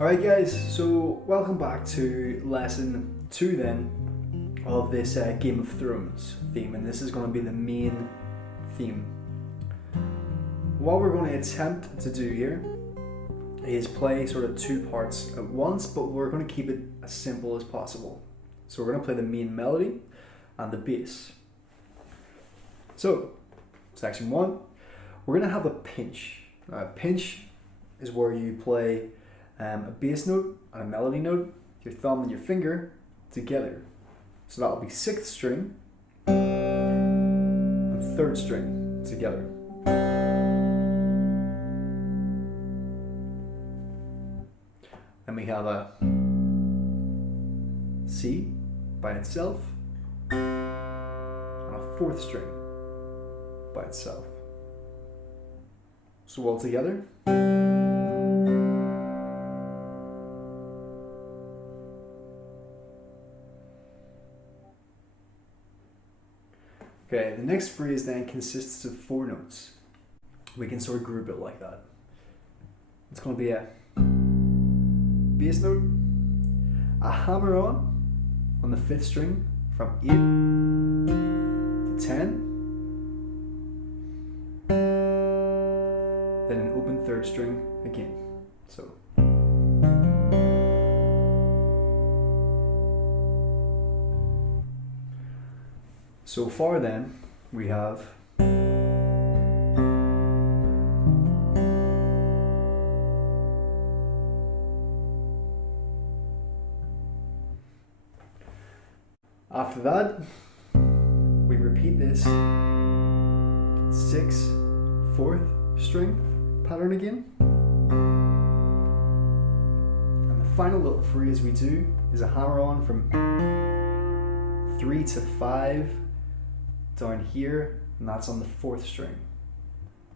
Alright guys, so welcome back to lesson 2 then of this Game of Thrones theme, and this is going to be the main theme. What we're going to attempt to do here is play sort of 2 parts at once, but we're going to keep it as simple as possible. So we're going to play the main melody and the bass. So, section 1, we're going to have a pinch. Now, a pinch is where you play a bass note and a melody note, your thumb and your finger together. So that'll be 6th string and 3rd string together. Then we have a C by itself and a 4th string by itself. So all together. Okay, the next phrase then consists of 4 notes. We can sort of group it like that. It's going to be a bass note, a hammer on the 5th string from 8 to 10, then an open 3rd string again. So far then, we have after that, we repeat this 6th, 4th string pattern again. And the final little phrase we do is a hammer on from 3 to 5 down here, and that's on the 4th string.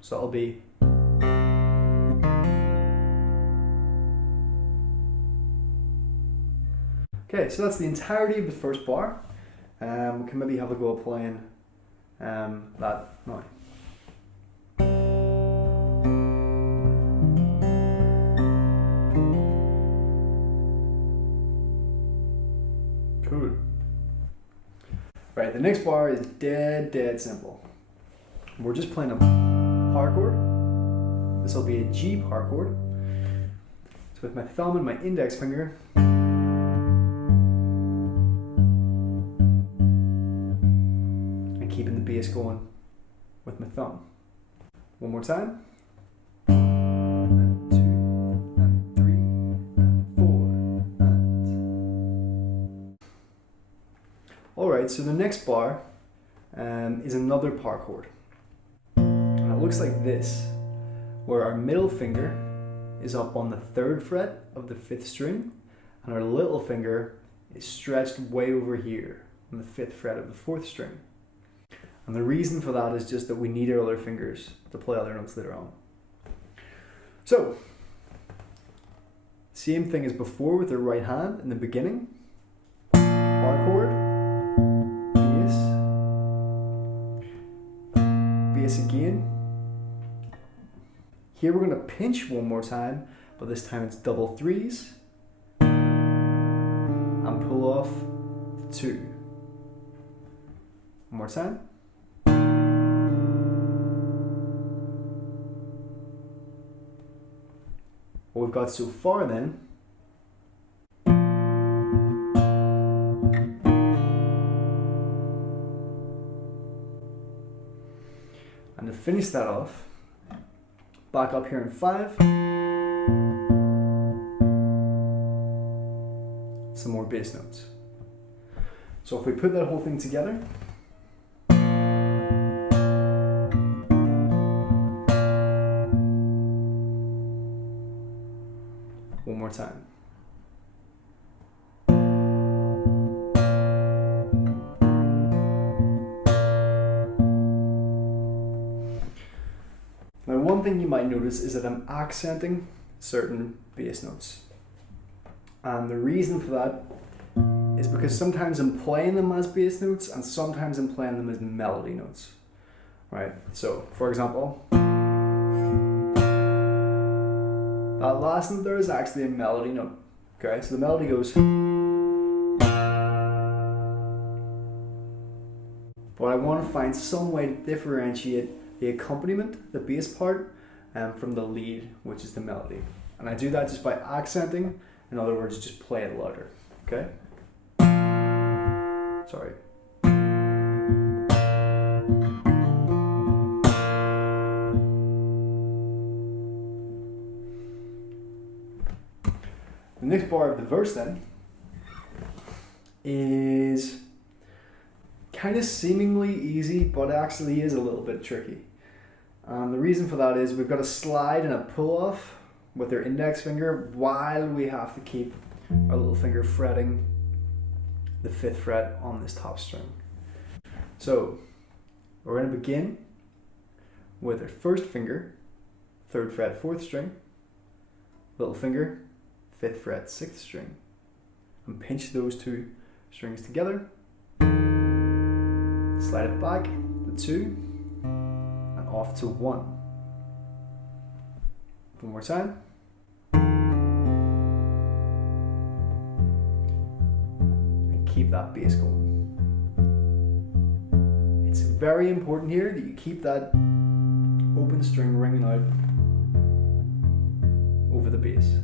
So it'll be okay, so that's the entirety of the first bar. We can maybe have a go at playing that now. Cool. Right, the next bar is dead simple. We're just playing a power chord. This will be a G power chord. So with my thumb and my index finger, and keeping the bass going with my thumb. One more time. And 2, and 3, and 4, and... Alright, so the next bar is another power chord. And it looks like this, where our middle finger is up on the 3rd fret of the 5th string, and our little finger is stretched way over here on the 5th fret of the 4th string. And the reason for that is just that we need our other fingers to play other notes later on. So, same thing as before with the right hand in the beginning. Power chord, bass again. Here we're going to pinch one more time, but this time it's double 3s, and pull off the 2. One more time. What we've got so far then and to finish that off, back up here in 5, some more bass notes. So if we put that whole thing together, one more time. Now, one thing you might notice is that I'm accenting certain bass notes. And the reason for that is because sometimes I'm playing them as bass notes and sometimes I'm playing them as melody notes. Right? So, for example, That last note there is actually a melody note. Okay, so the melody goes. But I want to find some way to differentiate the accompaniment, the bass part, from the lead, which is the melody. And I do that just by accenting. In other words, just play it louder. Okay? Sorry. The next bar of the verse then is kind of seemingly easy, but actually is a little bit tricky. The reason for that is we've got a slide and a pull off with our index finger while we have to keep our little finger fretting the 5th fret on this top string. So we're going to begin with our first finger, 3rd fret, 4th string, little finger, 5th fret, 6th string, and pinch those 2 strings together, slide it back to 2, and off to 1. One more time. And keep that bass going. It's very important here that you keep that open string ringing out over the bass.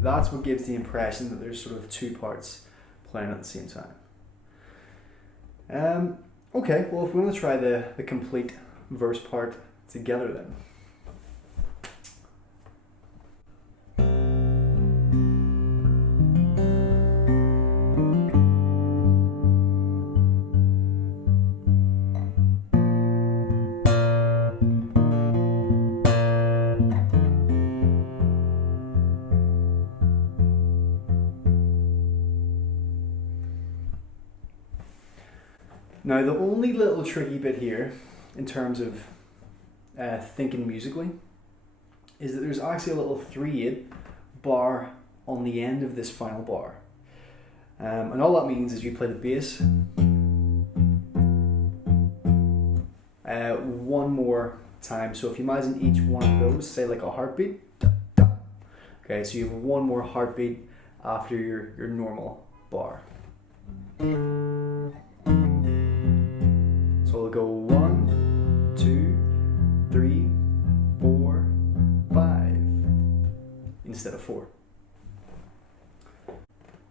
That's what gives the impression that there's sort of 2 parts playing at the same time. Okay, well, if we want to try the complete verse part together then. Now, the only little tricky bit here, in terms of thinking musically, is that there's actually a little 3/8 bar on the end of this final bar. And all that means is you play the bass one more time. So if you imagine each one of those, say like a heartbeat, okay, so you have one more heartbeat after your normal bar. So we'll go 1, 2, 3, 4, 5 instead of 4.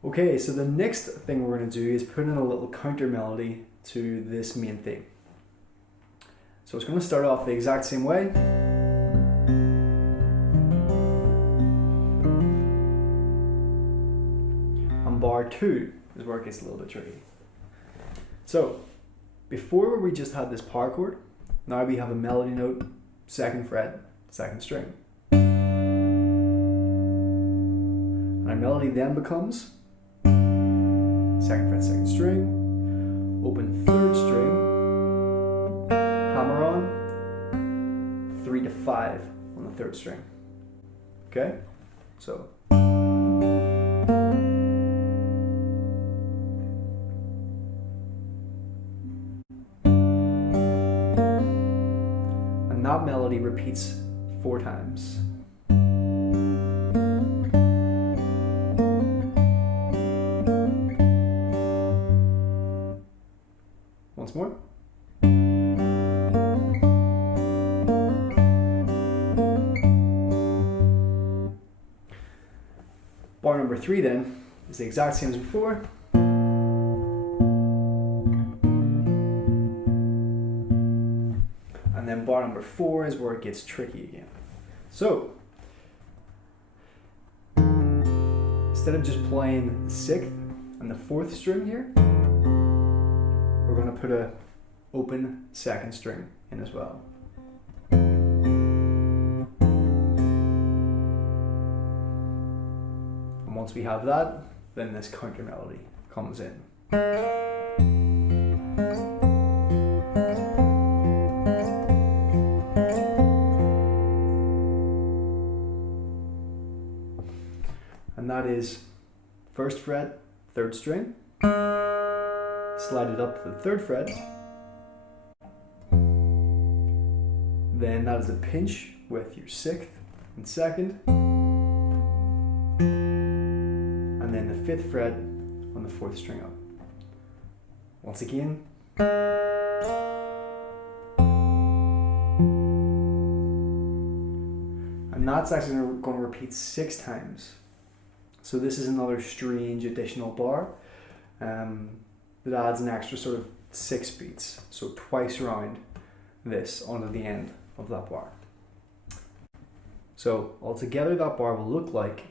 Okay, so the next thing we're going to do is put in a little counter melody to this main theme. So it's going to start off the exact same way. And bar 2 is where it gets a little bit tricky. So before we just had this power chord, now we have a melody note, 2nd fret, 2nd string. And our melody then becomes 2nd fret, 2nd string, open 3rd string, hammer on, 3 to 5 on the 3rd string. Okay? So. That melody repeats 4 times. Once more. Bar number 3 then is the exact same as before. And then bar number 4 is where it gets tricky again. So, instead of just playing the 6th and the 4th string here, we're going to put a open 2nd string in as well. And once we have that, then this counter melody comes in. And that is 1st fret, 3rd string, slide it up to the 3rd fret, Then that is a pinch with your 6th and 2nd. And then the 5th fret on the 4th string up. Once again. And that's actually going to repeat 6 times. So this is another strange additional bar that adds an extra sort of 6 beats. So twice around this onto the end of that bar. So altogether that bar will look like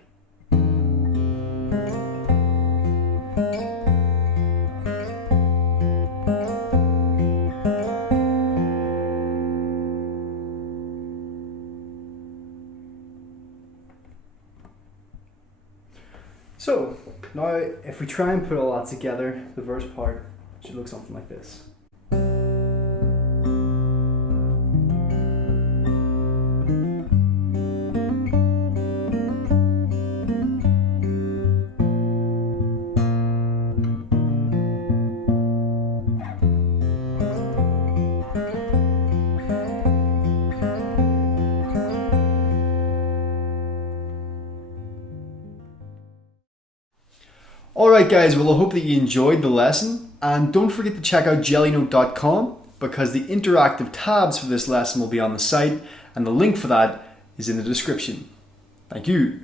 so. Now if we try and put all that together, the verse part should look something like this. Alright guys, well I hope that you enjoyed the lesson, and don't forget to check out jellynote.com because the interactive tabs for this lesson will be on the site and the link for that is in the description. Thank you.